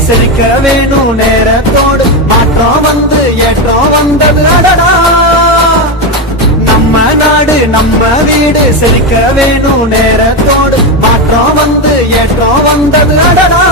செழிக்க வேணும் நேரத்தோடு மாற்றம் வந்து ஏற்றம் வந்தது அடடா நம்ம நாடு நம்ம வீடு செழிக்க வேணும் நேரத்தோடு மாற்றம் வந்து ஏற்றம் வந்தது அடடா